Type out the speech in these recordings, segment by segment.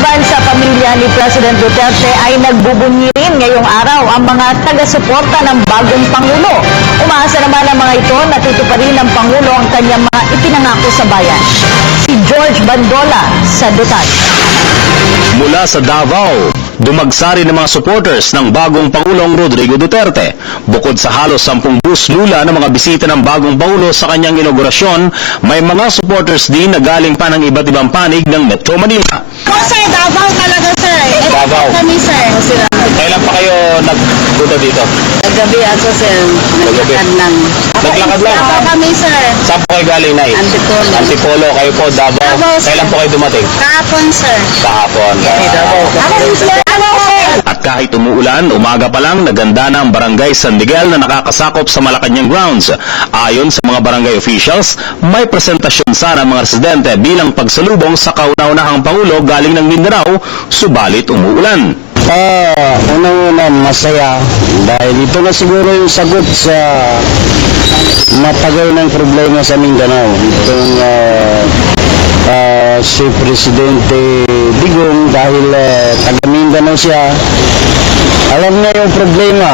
Maliban sa pamilya ni President Duterte ay nagbubunyi rin ngayong araw ang mga taga-suporta ng bagong Pangulo. Umaasa naman ang mga ito na tutuparin ng Pangulo ang kanyang mga ipinangako sa bayan. Si George Bandola sa detalye. Mula sa Davao, dumagsari ng mga supporters ng bagong Pangulong Rodrigo Duterte. Bukod sa halos 10 bus lula ng mga bisita ng bagong Pangulo sa kanyang inaugurasyon, may mga supporters din na galing pa ng iba't ibang panig ng Metro Manila. Sir, Davao talaga, sir. Davao. Kami, sir. Kailan pa kayo nagpunta dito? Naggabi ako, sir. Naglakad lang. Naglakad lang? Davao kami, sir. Saan po kayo galing, Nay? Antipolo. Antipolo, kayo po, Davao. Davao, sir. Kailan po kayo dumating? Kahapon, sir. Kahapon. Ako, sir. At kahit umuulan, umaga pa lang naganda na ang barangay San Miguel na nakakasakop sa Malacanang grounds. Ayon sa mga barangay officials, may presentasyon sana ang mga residente bilang pagsalubong sa kauna-unahang Pangulo galing ng Mindanao, subalit umuulan. Unang-una masaya dahil ito na siguro yung sagot sa matagal ng problema sa Mindanao. Itong si Presidente Digong dahil taga Mindanao siya, alam niya yung problema.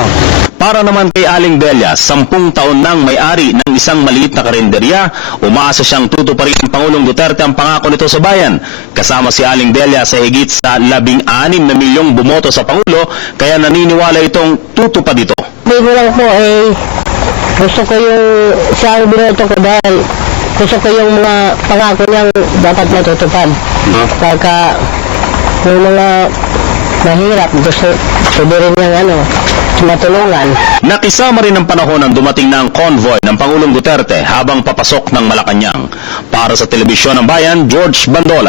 Para naman kay Aling Delia, 10 taon nang may-ari ng isang maliit na karinderya, umaasa siyang tutuparin ng Pangulong Duterte ang pangako nito sa bayan. Kasama si Aling Delia sa higit sa 16 na milyong bumoto sa Pangulo, kaya naniniwala itong tutupad ito. Hindi ko lang po gusto ko yung siya ang binoto ko dahil gusto ko yung mga pangako niyang dapat matutupad. Pagka yung mga mahirap, gusto rin niyang matulungan. Nakisama rin ang panahon ng dumating na ang convoy ng Pangulong Duterte habang papasok ng Malacanang. Para sa Telebisyon ng Bayan, George Bandola.